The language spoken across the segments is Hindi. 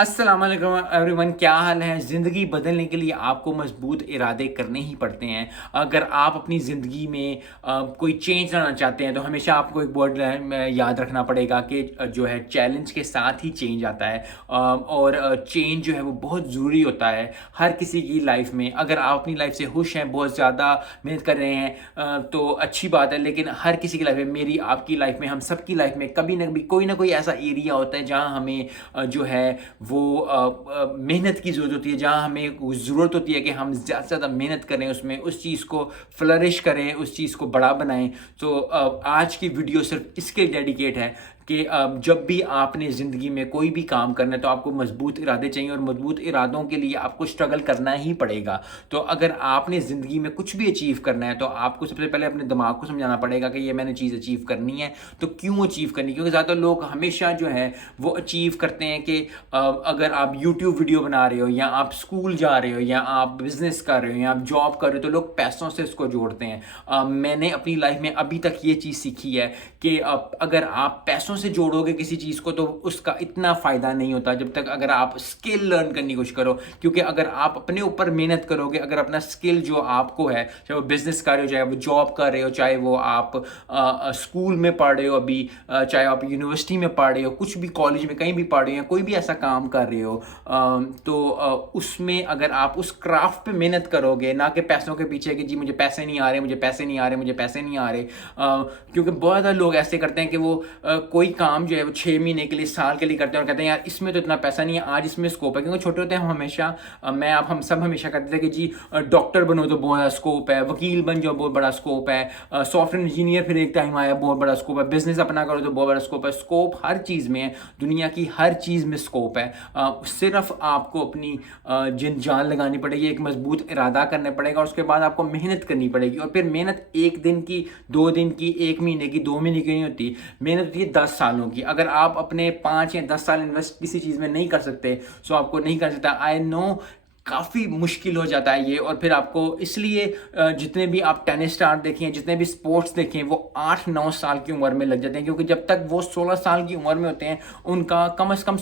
अस्सलाम वालेकुम एवरीवन, क्या हाल है। ज़िंदगी बदलने के लिए आपको मजबूत इरादे करने ही पड़ते हैं। अगर आप अपनी ज़िंदगी में कोई चेंज लाना चाहते हैं तो हमेशा आपको एक वर्ड याद रखना पड़ेगा कि जो है चैलेंज के साथ ही चेंज आता है। और चेंज जो है वो बहुत ज़रूरी होता है हर किसी की लाइफ में। अगर आप अपनी लाइफ से खुश हैं, बहुत ज़्यादा मेहनत कर रहे हैं, तो अच्छी बात है। लेकिन हर किसी की लाइफ में, मेरी आपकी लाइफ में, हम सबकी लाइफ में कभी ना कोई ऐसा एरिया होता है जहाँ हमें जो है वो मेहनत की ज़रूरत होती है, जहाँ हमें ज़रूरत होती है कि हम ज़्यादा से ज़्यादा मेहनत करें, उसमें उस चीज़ को फ्लरिश करें, उस चीज़ को बड़ा बनाएं। तो आज की वीडियो सिर्फ इसके डेडिकेट है कि जब भी आपने ज़िंदगी में कोई भी काम करना है तो आपको मजबूत इरादे चाहिए, और मजबूत इरादों के लिए आपको स्ट्रगल करना ही पड़ेगा। तो अगर आपने ज़िंदगी में कुछ भी अचीव करना है तो आपको सबसे पहले अपने दिमाग को समझाना पड़ेगा कि ये मैंने चीज़ अचीव करनी है, तो क्यों अचीव करनी है। क्योंकि ज़्यादातर लोग हमेशा जो है वो अचीव करते हैं कि अगर आप यूट्यूब वीडियो बना रहे हो, या आप स्कूल जा रहे हो, या आप बिजनेस कर रहे हो, या आप जॉब कर रहे हो, तो लोग पैसों से इसको जोड़ते हैं। मैंने अपनी लाइफ में अभी तक ये चीज़ सीखी है कि अगर आप पैसों से जोड़ोगे किसी चीज़ को तो उसका इतना फ़ायदा नहीं होता जब तक अगर आप स्किल लर्न करने की कोशिश करो। क्योंकि अगर आप अपने ऊपर मेहनत करोगे, अगर अपना स्किल जो आपको है, चाहे वो बिजनेस कर रहे हो, चाहे वो जॉब कर रहे हो, चाहे वो आप स्कूल में पढ़ रहे हो अभी, चाहे आप यूनिवर्सिटी में पढ़ रहे हो, कुछ भी कॉलेज में कहीं भी पढ़ रहे हो, या कोई भी ऐसा काम कर रहे हो, तो उसमें अगर आप उस क्राफ्ट पे मेहनत करोगे, ना कि पैसों के पीछे कि जी मुझे पैसे नहीं आ रहे, मुझे पैसे नहीं आ रहे, मुझे पैसे नहीं आ रहे। क्योंकि बहुत ज़्यादा लोग ऐसे करते हैं कि वो कोई काम जो है वो 6 महीने के लिए, साल के लिए करते हैं, और कहते हैं यार इसमें तो इतना पैसा नहीं है, आज इसमें स्कोप है। क्योंकि छोटे होते हैं हम हमेशा, मैं आप हम सब हमेशा कहते थे कि जी डॉक्टर बनो तो बहुत बड़ा स्कोप है, वकील बन जाओ बहुत बड़ा स्कोप है, सॉफ्टवेयर इंजीनियर फिर एक टाइम आया बहुत बड़ा स्कोप है, बिजनेस अपना करो तो बहुत बड़ा स्कोप है। स्कोप हर चीज़ में है, दुनिया की हर चीज़ में स्कोप है। सिर्फ आपको अपनी जिन जान लगानी पड़ेगी, एक मजबूत इरादा करना पड़ेगा, और उसके बाद आपको मेहनत करनी पड़ेगी। और फिर मेहनत एक दिन की, 2 दिन की, 1 महीने की, 2 महीने की नहीं होती, मेहनत होती है 10 सालों की। अगर आप अपने 5 या 10 साल इन्वेस्ट किसी चीज़ में नहीं कर सकते तो आपको नहीं कर सकता। आई नो काफ़ी मुश्किल हो जाता है ये। और फिर आपको इसलिए जितने भी आप टेनिस स्टार देखें, जितने भी स्पोर्ट्स देखें, वो 8-9 साल की उम्र में लग जाते हैं। क्योंकि जब तक वो 16 साल की उम्र में होते हैं उनका कम से कम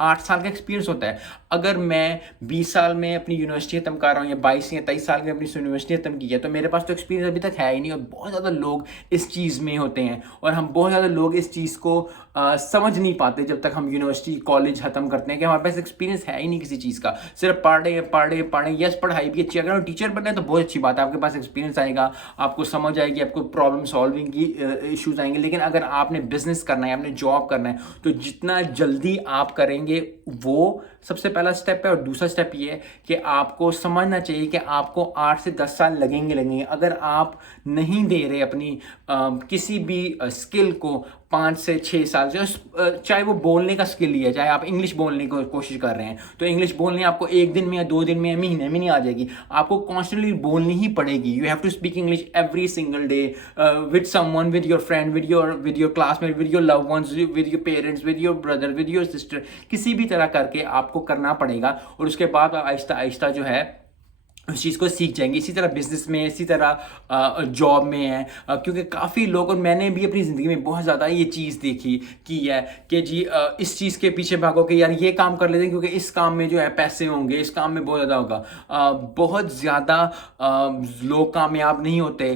8 साल का एक्सपीरियंस होता है। अगर मैं 20 साल में अपनी यूनिवर्सिटी खत्म कर रहा हूँ, या 22 या 23 साल में अपनी यूनिवर्सिटी खत्म की है, तो मेरे पास तो एक्सपीरियंस अभी तक है ही नहीं। और बहुत ज़्यादा लोग इस चीज़ में होते हैं, और हम बहुत ज़्यादा लोग इस चीज़ को समझ नहीं पाते जब तक हम यूनिवर्सिटी कॉलेज खत्म करते हैं, कि हमारे पास एक्सपीरियंस है ही नहीं किसी चीज़ का। सिर्फ पढ़े। यस, पढ़ाई भी अच्छी है, अगर टीचर बनना है तो बहुत अच्छी बात है, आपके पास एक्सपीरियंस आएगा, आपको समझ आएगी, आपको प्रॉब्लम सॉल्विंग की इश्यूज आएंगे। लेकिन अगर आपने बिजनेस करना है, आपने जॉब करना है, तो जितना जल्दी आप करेंगे वो सबसे पहला स्टेप है। और दूसरा स्टेप ये है कि आपको समझना चाहिए कि आपको 8 से 10 साल लगेंगे। अगर आप नहीं दे रहे अपनी किसी भी स्किल को 5 से 6 साल से, चाहे वो बोलने का स्किल ही है, चाहे आप इंग्लिश बोलने की कोशिश कर रहे हैं, तो इंग्लिश बोलनी आपको 1 दिन में, या 2 दिन में, या महीने में नहीं आ जाएगी। आपको कॉन्स्टेंटली बोलनी ही पड़ेगी। You have to speak English every single day, with someone, with your friend, with your classmate, with your love ones, with your parents, with your brother, with your sister. किसी भी तरह करके आपको करना पड़ेगा, और उसके बाद आहिस्ता आहिस्ता जो है उस चीज़ को सीख जाएंगे। इसी तरह बिजनेस में, इसी तरह जॉब में है। क्योंकि काफ़ी लोग, और मैंने भी अपनी ज़िंदगी में बहुत ज़्यादा ये चीज़ देखी की है कि जी इस चीज़ के पीछे भागो कि यार ये काम कर लेते हैं क्योंकि इस काम में जो है पैसे होंगे, इस काम में बहुत ज़्यादा होगा। बहुत ज़्यादा लोग कामयाब नहीं होते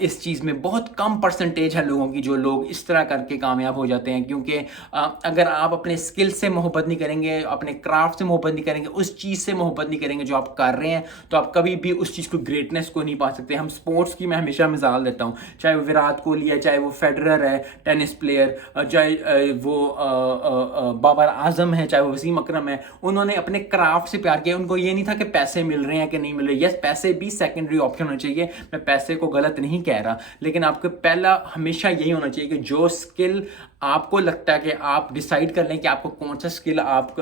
इस चीज़ में। बहुत कम परसेंटेज है लोगों की जो लोग इस तरह करके कामयाब हो जाते हैं। क्योंकि अगर आप अपने स्किल से मोहब्बत नहीं करेंगे, अपने क्राफ्ट से मोहब्बत नहीं करेंगे, उस चीज़ से मोहब्बत नहीं करेंगे जो आप कर रहे हैं, तो आप कभी भी उस चीज़ को, ग्रेटनेस को नहीं पा सकते। हम स्पोर्ट्स की मैं हमेशा मिसाल देता हूँ, चाहे वो विराट कोहली है, चाहे वो फेडरर है टेनिस प्लेयर, चाहे वो बाबर आजम है, चाहे वो वसीम अकरम है। उन्होंने अपने क्राफ्ट से प्यार किया। उनको ये नहीं था कि पैसे मिल रहे हैं कि नहीं मिल रहे। यस, पैसे भी सेकेंडरी ऑप्शन होना चाहिए, मैं पैसे को गलत नहीं कह रहा, लेकिन आपको पहला हमेशा यही होना चाहिए कि जो स्किल आपको लगता है कि आप डिसाइड कर लें कि आपको कौन सा स्किल आप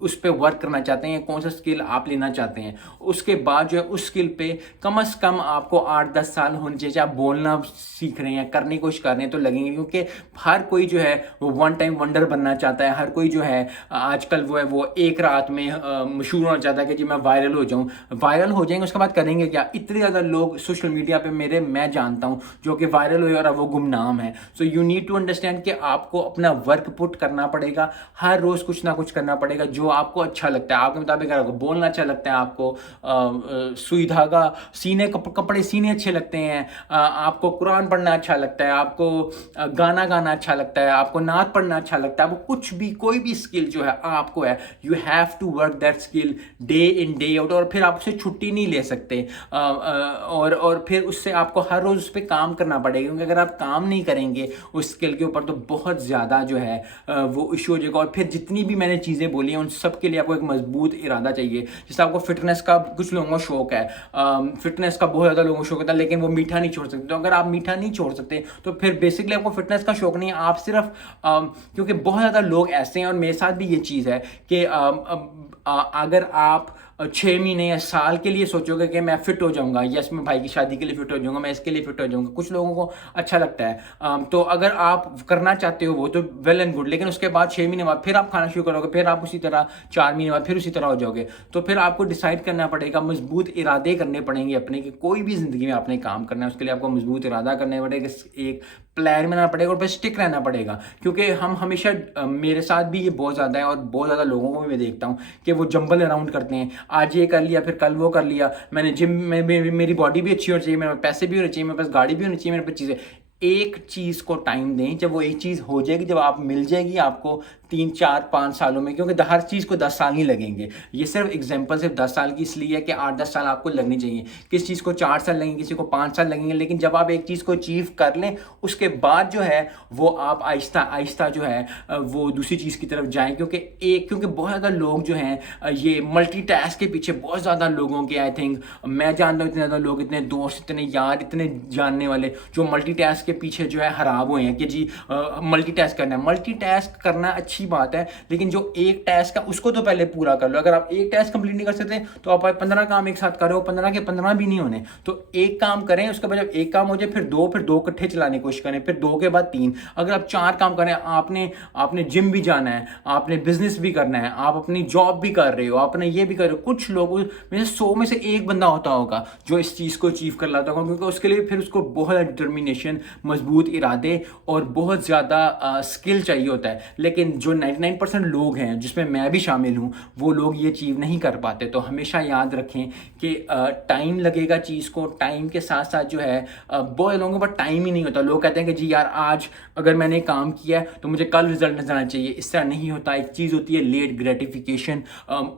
उस पर वर्क करना चाहते हैं, कौन सा स्किल आप लेना चाहते हैं। उसके बाद जो है उस स्किल पे कम से कम आपको 8-10 साल होने चाहिए। आप बोलना सीख रहे हैं, करने की कोशिश कर रहे हैं, तो लगेंगे। क्योंकि हर कोई जो है वो वन टाइम वंडर बनना चाहता है। हर कोई जो है आजकल वो एक रात में मशहूर होना चाहता है कि जी मैं वायरल हो जाऊँ। वायरल हो जाएंगे, उसके बाद करेंगे क्या? इतने ज़्यादा लोग सोशल मीडिया पे मैं जानता हूँ जो कि वायरल हुए और अब वो गुमनाम है। So you need to understand कि आपको अपना वर्क पुट करना पड़ेगा, हर रोज़ कुछ ना कुछ करना पड़ेगा। जो आपको अच्छा लगता है, आपके मुताबिक अगर बोलना अच्छा लगता है, आपको सुई धागा सीने कपड़े सीने अच्छे लगते हैं, आपको कुरान पढ़ना अच्छा लगता है, आपको गाना गाना अच्छा लगता है, आपको नात पढ़ना अच्छा लगता है, आपको कुछ भी कोई भी स्किल जो है आपको है, you have to work that skill day in day out, और फिर आप उससे छुट्टी नहीं ले सकते, और फिर उससे आपको हर रोज़ उस पर काम करना पड़ेगा, क्योंकि अगर आप काम नहीं करेंगे उस स्किल के ऊपर तो बहुत ज़्यादा जो है वो इशू हो जाएगा। और फिर जितनी भी मैंने चीज़ें बोली हैं उन सब के लिए आपको एक मजबूत इरादा चाहिए। जैसे आपको फिटनेस का कुछ लोगों को शौक है, फिटनेस का बहुत ज़्यादा लोगों को शौक होता है, लेकिन वो मीठा नहीं छोड़ सकते। तो अगर आप मीठा नहीं छोड़ सकते तो फिर बेसिकली आपको फिटनेस का शौक नहीं है, आप सिर्फ क्योंकि बहुत ज़्यादा लोग ऐसे हैं, और मेरे साथ भी ये चीज़ है कि अगर आप 6 महीने या साल के लिए सोचोगे कि मैं फिट हो जाऊंगा, यस मैं भाई की शादी के लिए फिट हो जाऊंगा, मैं इसके लिए फिट हो जाऊंगा, कुछ लोगों को अच्छा लगता है, तो अगर आप करना चाहते हो वो तो वेल एंड गुड, लेकिन उसके बाद 6 महीने बाद फिर आप खाना शुरू करोगे, फिर आप उसी तरह 4 महीने बाद फिर उसी तरह हो जाओगे। तो फिर आपको डिसाइड करना पड़ेगा, मजबूत इरादे करने पड़ेंगे अपने, कि कोई भी जिंदगी में आपने काम करना है उसके लिए आपको मजबूत इरादा करना पड़ेगा, एक प्लान बनाना पड़ेगा और फिर स्टिक रहना पड़ेगा। क्योंकि हम हमेशा मेरे साथ भी ये बहुत ज़्यादा है, और बहुत ज़्यादा लोगों को भी मैं देखता हूँ कि वो जंबल अराउंड करते हैं, आज ये कर लिया फिर कल वो कर लिया, मैंने जिम में मेरी बॉडी भी अच्छी होनी चाहिए, मेरे पैसे भी होने चाहिए, मेरे पास गाड़ी भी होनी चाहिए, मेरे पास चीज़ें। एक चीज़ को टाइम दें, जब वो एक चीज़ हो जाएगी, जब आप मिल जाएगी आपको 3 4 5 सालों में, क्योंकि हर चीज़ को 10 साल ही लगेंगे। ये सिर्फ एग्जांपल सिर्फ 10 साल की इसलिए है कि 8-10 साल आपको लगनी चाहिए, किस चीज़ को 4 साल लगेंगे, किसी को 5 साल लगेंगे, लेकिन जब आप एक चीज़ को अचीव कर लें उसके बाद जो है वो आप आहिस्ता आहिस्ता जो है वो दूसरी चीज़ की तरफ जाएँ। क्योंकि बहुत ज़्यादा लोग जो हैं ये मल्टीटास्क के पीछे बहुत ज़्यादा लोगों के, आई थिंक मैं जानता हूँ इतने ज़्यादा लोग, इतने दोस्त, इतने यार, इतने जानने वाले जो मल्टीटास्क के पीछे जो है खराब हुए हैं कि जी मल्टीटास्क करना है। मल्टीटास्क करना अच्छी बात है, लेकिन जो एक टास्क है उसको तो पहले पूरा कर लो। अगर आप एक टास्क कंप्लीट नहीं कर सकते तो आप 15 काम एक साथ करो, 15 के 15 भी नहीं होने, तो एक काम करें, उसके बाद जब एक काम हो जाए फिर दो इकट्ठे चलाने की कोशिश करें, फिर 2 के बाद 3। अगर आप 4 काम करें, आपने जिम भी जाना है, आपने बिजनेस भी करना है, आप अपनी जॉब भी कर रहे हो, आपने ये भी कर रहे हो, कुछ लोग में 100 में से एक बंदा होता होगा जो इस चीज़ को अचीव कर लाता होगा, क्योंकि उसके लिए फिर उसको बहुत डिटर्मिनेशन, मजबूत इरादे और बहुत ज़्यादा स्किल चाहिए होता है। लेकिन जो 99% लोग हैं, जिसमें मैं भी शामिल हूँ, वो लोग ये अचीव नहीं कर पाते। तो हमेशा याद रखें कि टाइम लगेगा चीज़ को, टाइम के साथ साथ जो है बहुत लोगों के पास टाइम ही नहीं होता। लोग कहते हैं कि जी यार आज अगर मैंने काम किया है तो मुझे कल रिजल्ट नजर आना चाहिए, इस तरह नहीं होता। एक चीज़ होती है लेट ग्रेटिफिकेशन,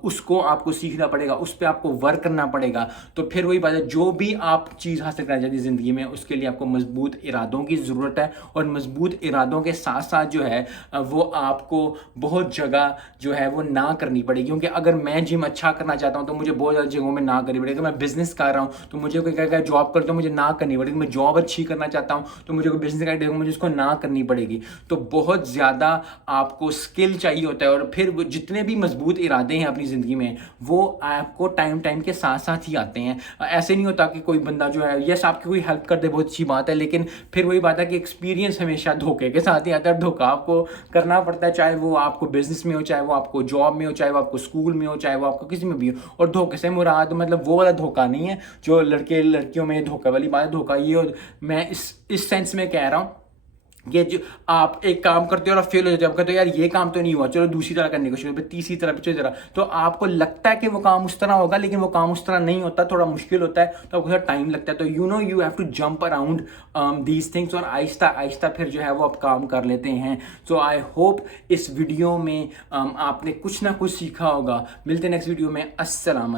उसको आपको सीखना पड़ेगा, उस पर आपको वर्क करना पड़ेगा। तो फिर वही बात है, जो भी आप चीज़ हासिल करना चाहती है ज़िंदगी में, उसके लिए आपको मजबूत इरादों की ज़रूरत है, और मजबूत इरादों के साथ साथ जो है वो आपको बहुत जगह जो है वो ना करनी पड़ेगी। क्योंकि अगर मैं जिम अच्छा करना चाहता हूँ तो मुझे बहुत ज़्यादा जगहों में ना करनी पड़ेगी। अगर मैं बिजनेस कर रहा हूँ तो मुझे कोई कहेगा जॉब कर, तो मुझे ना करनी पड़ेगी। मैं जॉब अच्छी करना चाहता हूँ तो मुझे कोई बिजनेस का मुझे उसको ना करनी पड़ेगी। तो बहुत ज़्यादा आपको स्किल चाहिए होता है, और फिर जितने भी मजबूत इरादे हैं अपनी ज़िंदगी में वो आपको टाइम के साथ साथ ही आते हैं। ऐसे नहीं होता कि कोई बंदा जो है यस आपकी कोई हेल्प कर दे, बहुत अच्छी बात है, लेकिन फिर वही बात है कि एक्सपीरियंस हमेशा धोखे के साथ ही आता है। धोखा आपको करना पड़ता है, चाहे वो आपको बिजनेस में हो, चाहे वो आपको जॉब में हो, चाहे वो आपको स्कूल में हो, चाहे वो आपको किसी में भी हो। और धोखे से मुराद मतलब वो वाला धोखा नहीं है जो लड़के लड़कियों में धोखा वाली बात है। धोखा ये मैं इस सेंस में कह रहा हूँ कि जो आप एक काम करते हो और फेल हो जाते हो, आप कहते हो यार ये काम तो नहीं हुआ, चलो दूसरी तरह करने की कोशिश करो, तीसरी तरह, पिछली तरह, तो आपको लगता है कि वो काम उस तरह होगा, लेकिन वो काम उस तरह नहीं होता, थोड़ा मुश्किल होता है, तो आपको थोड़ा टाइम लगता है। तो you have to jump around these things, और आहिस्ता आहिस्ता फिर जो है वो आप काम कर लेते हैं। सो आई होप इस वीडियो में आपने कुछ ना कुछ सीखा होगा। मिलते हैं नेक्स्ट वीडियो में। अस्सलाम।